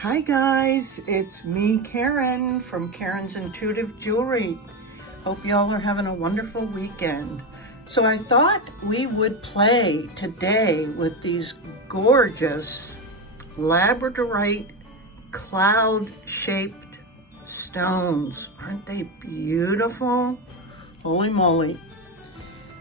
Hi guys, it's me Karen from Karen's Intuitive Jewelry. Hope y'all are having a wonderful weekend. So I thought we would play today with these gorgeous Labradorite Cloud shaped stones. Aren't they beautiful? Holy moly.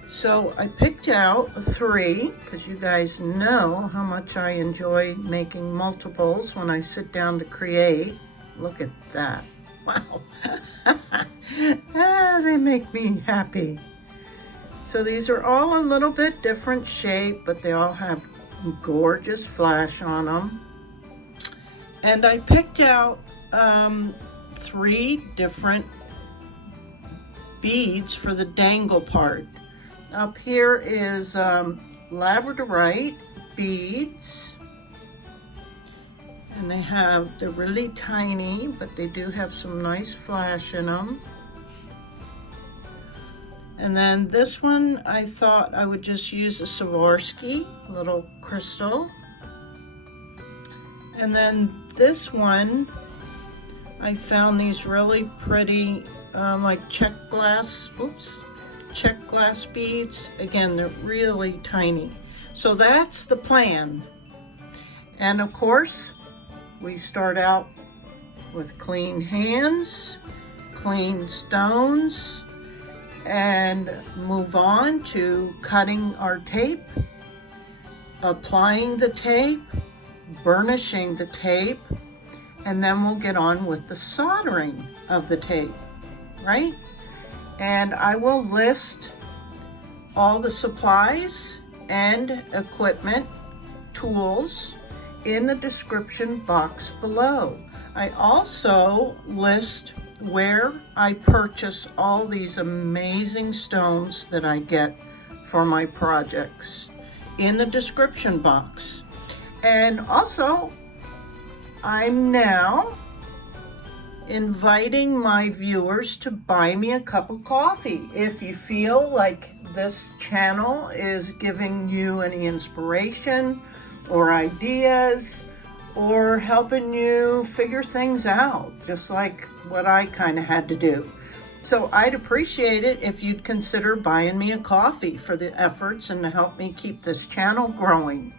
So I picked out 3 because you guys know how much I enjoy making multiples when I sit down to create. Look at that. Wow. They make me happy. So these are all a little bit different shape, but they all have gorgeous flash on them. And I picked out 3 different beads for the dangle part. Up here is Labradorite beads, and they're really tiny, but they do have some nice flash in them. And then this one, I thought I would just use a Swarovski little crystal. And then this one, I found these really pretty like check glass beads. Again, they're really tiny. So that's the plan. And of course, we start out with clean hands, clean stones, and move on to cutting our tape, applying the tape, burnishing the tape, and then we'll get on with the soldering of the tape, right? And I will list all the supplies and equipment, tools in the description box below. I also list where I purchase all these amazing stones that I get for my projects in the description box. And also, I'm now inviting my viewers to buy me a cup of coffee. If you feel like this channel is giving you any inspiration or ideas or helping you figure things out, just like what I kind of had to do. So I'd appreciate it if you'd consider buying me a coffee for the efforts and to help me keep this channel growing.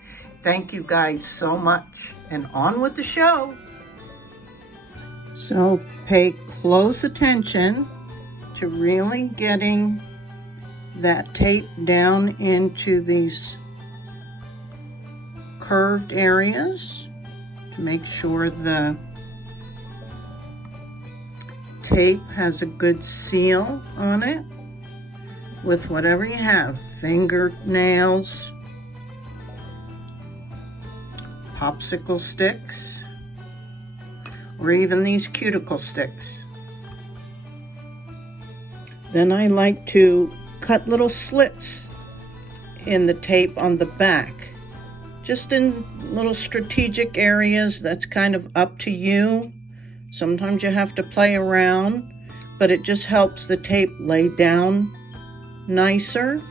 Thank you guys so much, and on with the show. So pay close attention to really getting that tape down into these curved areas to make sure the tape has a good seal on it with whatever you have, fingernails, popsicle sticks, or even these cuticle sticks. Then I like to cut little slits in the tape on the back, just in little strategic areas. That's kind of up to you. Sometimes you have to play around, but it just helps the tape lay down nicer.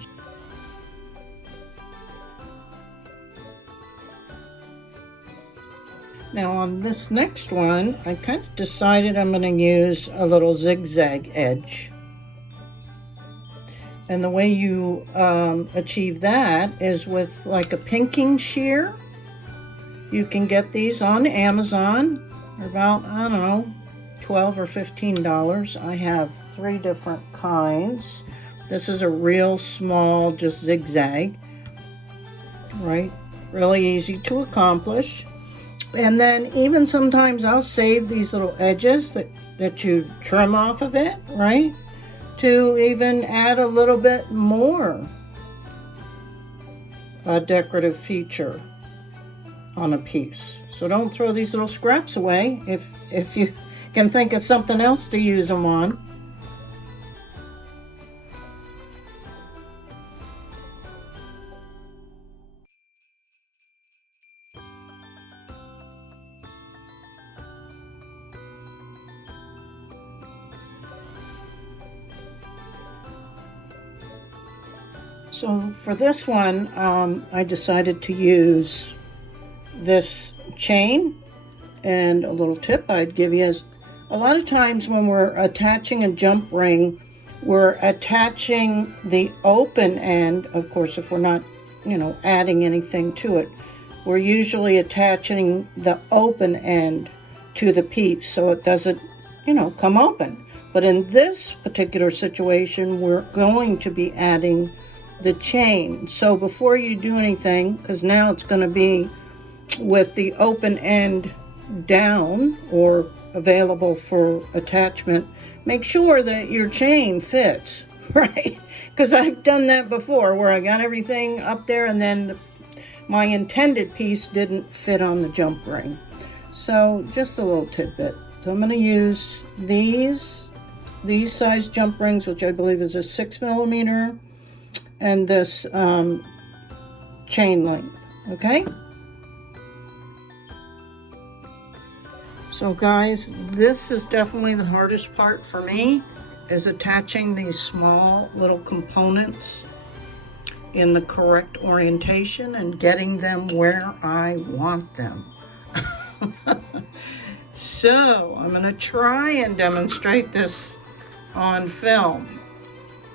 Now on this next one, I kind of decided I'm going to use a little zigzag edge. And the way you achieve that is with like a pinking shear. You can get these on Amazon. They're about, I don't know, $12 or $15. I have 3 different kinds. This is a real small, just zigzag, right? Really easy to accomplish. And then even sometimes I'll save these little edges that you trim off of it, right? To even add a little bit more decorative feature on a piece. So don't throw these little scraps away if you can think of something else to use them on. So for this one, I decided to use this chain And a little tip I'd give you is, a lot of times when we're attaching a jump ring, we're attaching the open end. Of course, if we're not, adding anything to it, we're usually attaching the open end to the piece so it doesn't, come open. But in this particular situation, we're going to be adding the chain. So before you do anything, because now it's going to be with the open end down or available for attachment, make sure that your chain fits, right? Because I've done that before where I got everything up there and then my intended piece didn't fit on the jump ring. So just a little tidbit. So I'm going to use these size jump rings, which I believe is a 6mm, and this chain length, okay? So guys, this is definitely the hardest part for me, is attaching these small little components in the correct orientation and getting them where I want them. So I'm going to try and demonstrate this on film.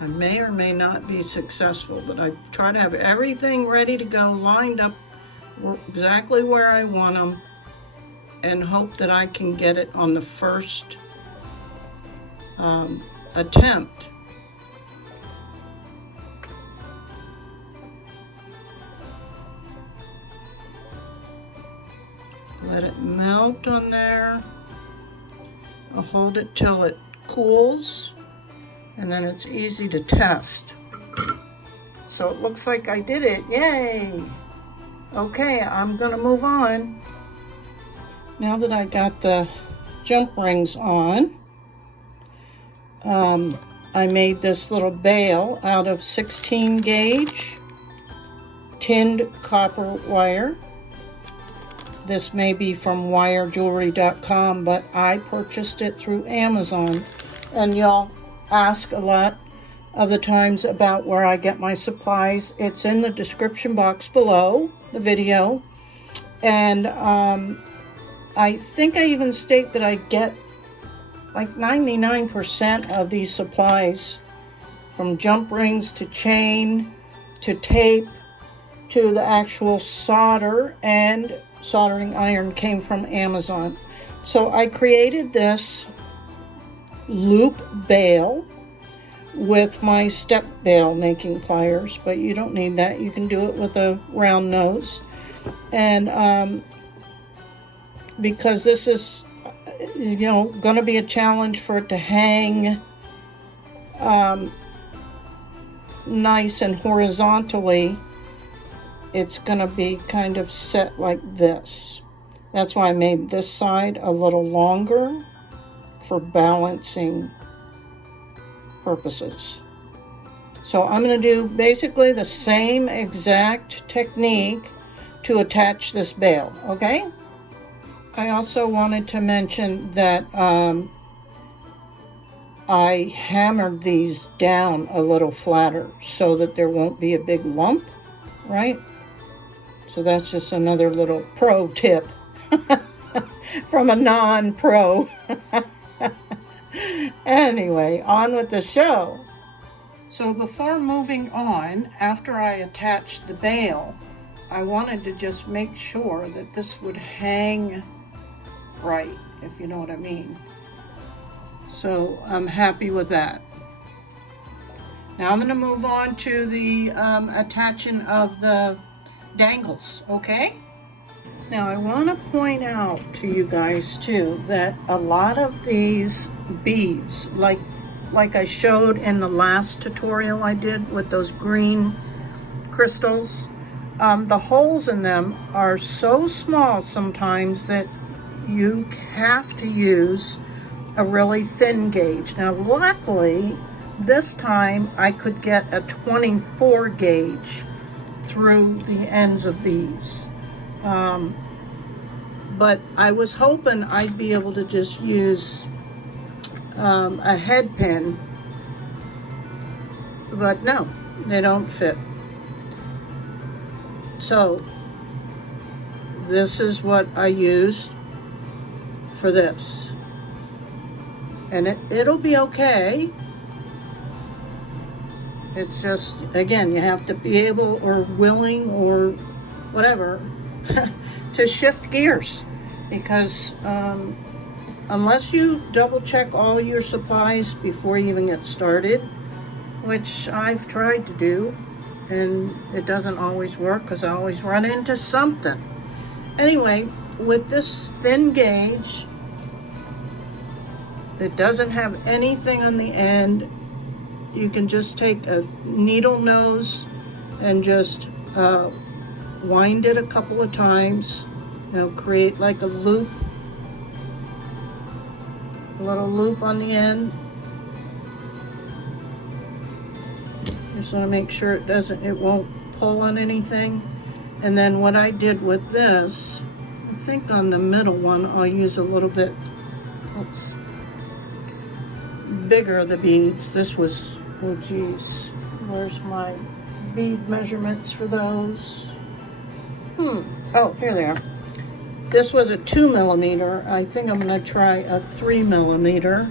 I may or may not be successful, but I try to have everything ready to go, lined up exactly where I want them, and hope that I can get it on the first attempt. Let it melt on there. I'll hold it till it cools, and then it's easy to test. So it looks like I did it. Yay! Okay, I'm gonna move on. Now that I got the jump rings on, I made this little bail out of 16 gauge tinned copper wire. This may be from wirejewelry.com, but I purchased it through Amazon. And y'all ask a lot of the times about where I get my supplies. It's in the description box below the video. And I think I even state that I get like 99% of these supplies, from jump rings to chain to tape to the actual solder and soldering iron, came from Amazon. So I created this loop bail with my step bail making pliers, but you don't need that. You can do it with a round nose. And because this is, going to be a challenge for it to hang nice and horizontally, it's going to be kind of set like this. That's why I made this side a little longer for balancing purposes. So I'm going to do basically the same exact technique to attach this bail, okay? I also wanted to mention that I hammered these down a little flatter so that there won't be a big lump, right? So that's just another little pro tip from a non-pro. Anyway, on with the show. So before moving on, after I attached the bail, I wanted to just make sure that this would hang right, if you know what I mean. So I'm happy with that. Now I'm going to move on to the attaching of the dangles, okay? Now I want to point out to you guys too that a lot of these beads, like I showed in the last tutorial I did with those green crystals, the holes in them are so small sometimes that you have to use a really thin gauge. Now luckily this time I could get a 24 gauge through the ends of these, but I was hoping I'd be able to just use a head pin, but no, they don't fit. So this is what I used for this. And it'll be okay. It's just, again, you have to be able or willing or whatever to shift gears, because unless you double check all your supplies before you even get started, which I've tried to do, and it doesn't always work because I always run into something. Anyway, with this thin gauge, it doesn't have anything on the end. You can just take a needle nose and just wind it a couple of times. Create like a loop, a little loop on the end. Just want to make sure it won't pull on anything. And then what I did with this, I think on the middle one, I'll use a little bit, bigger of the beads. This was, oh geez, where's my bead measurements for those? Oh, here they are. This was a 2 millimeter. I think I'm going to try a 3 millimeter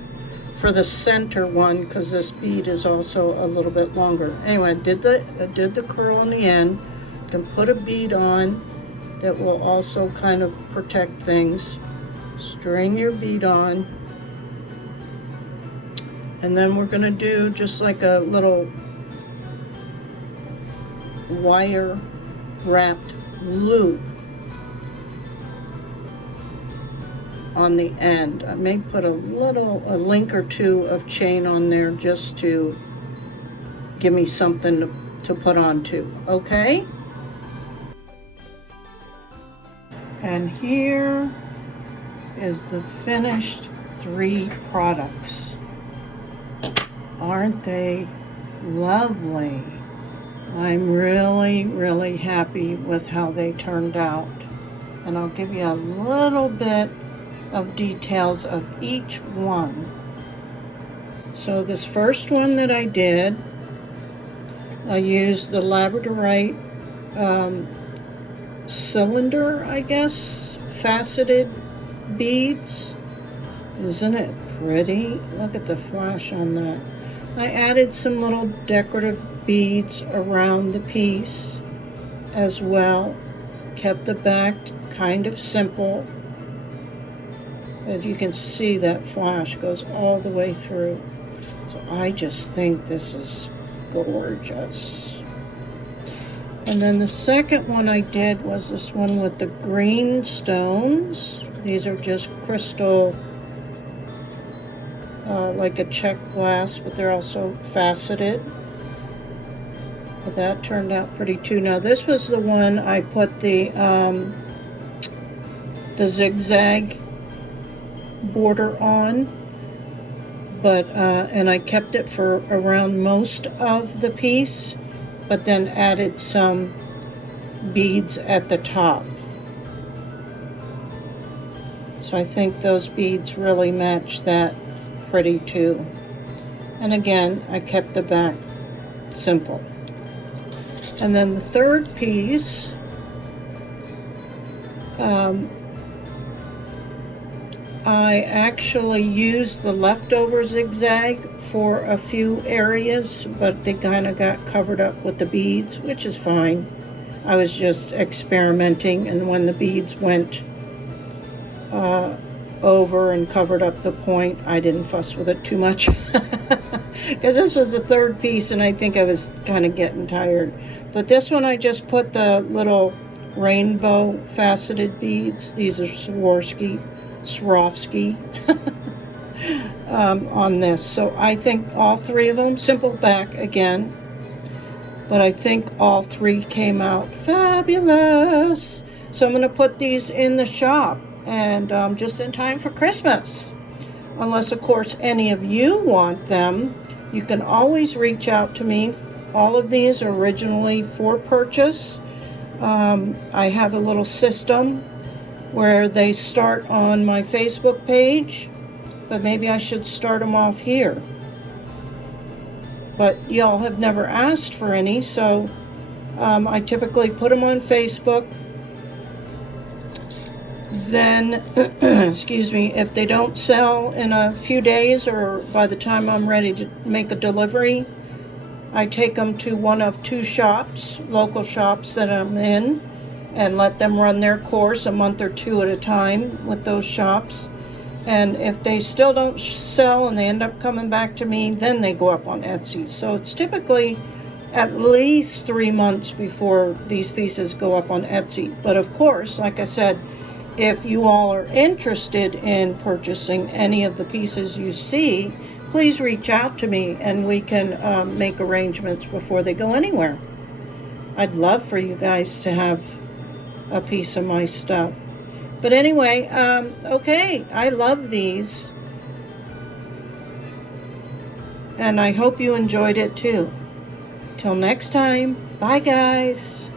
for the center one, because this bead is also a little bit longer. Anyway, I did the curl on the end. You can put a bead on that will also kind of protect things. String your bead on. And then we're going to do just like a little wire wrapped loop on the end. I may put a link or two of chain on there just to give me something to put on to, okay? And here is the finished 3 products. Aren't they lovely? I'm really, really happy with how they turned out. And I'll give you a little bit of details of each one. So this first one that I did, I used the Labradorite cylinder, I guess, faceted beads. Isn't it pretty? Look at the flash on that. I added some little decorative beads around the piece as well. Kept the back kind of simple. As you can see, that flash goes all the way through. So I just think this is gorgeous. And then the second one I did was this one with the green stones. These are just crystal, like a check glass, but they're also faceted. But that turned out pretty too. Now this was the one I put the zigzag border on, but and I kept it for around most of the piece, but then added some beads at the top. So I think those beads really match that pretty too. And again, I kept the back simple. And then the third piece, I actually used the leftover zigzag for a few areas, but they kind of got covered up with the beads, which is fine. I was just experimenting, and when the beads went over and covered up the point, I didn't fuss with it too much. Because this was the third piece, and I think I was kind of getting tired. But this one, I just put the little rainbow faceted beads. These are Swarovski on this. So I think all 3 of them, simple back again, but I think all 3 came out fabulous. So I'm going to put these in the shop, and just in time for Christmas. Unless, of course, any of you want them, you can always reach out to me. All of these are originally for purchase. I have a little system where they start on my Facebook page, but maybe I should start them off here. But y'all have never asked for any, so I typically put them on Facebook. then, excuse me, if they don't sell in a few days or by the time I'm ready to make a delivery, I take them to one of 2 shops, local shops that I'm in, and let them run their course a month or 2 at a time with those shops. And if they still don't sell and they end up coming back to me, then they go up on Etsy. So it's typically at least 3 months before these pieces go up on Etsy. But of course, like I said, if you all are interested in purchasing any of the pieces you see, please reach out to me and we can make arrangements before they go anywhere. I'd love for you guys to have a piece of my stuff. But anyway, okay, I love these. And I hope you enjoyed it too. Till next time, bye guys.